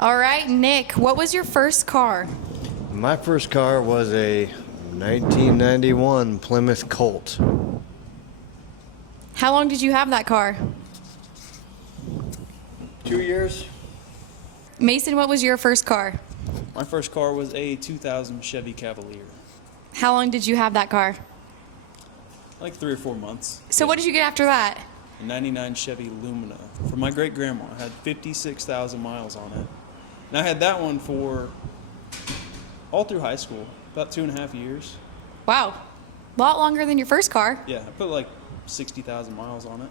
All right, Nick, what was your first car? My first car was a 1991 Plymouth Colt. How long did you have that car? 2 years. Mason, what was your first car? My first car was a 2000 Chevy Cavalier. How long did you have that car? Like 3 or 4 months. So what did you get after that? A 99 Chevy Lumina from my great grandma. It had 56,000 miles on it. And I had that one for all through high school, about 2.5 years. Wow, a lot longer than your first car. Yeah, I put like 60,000 miles on it.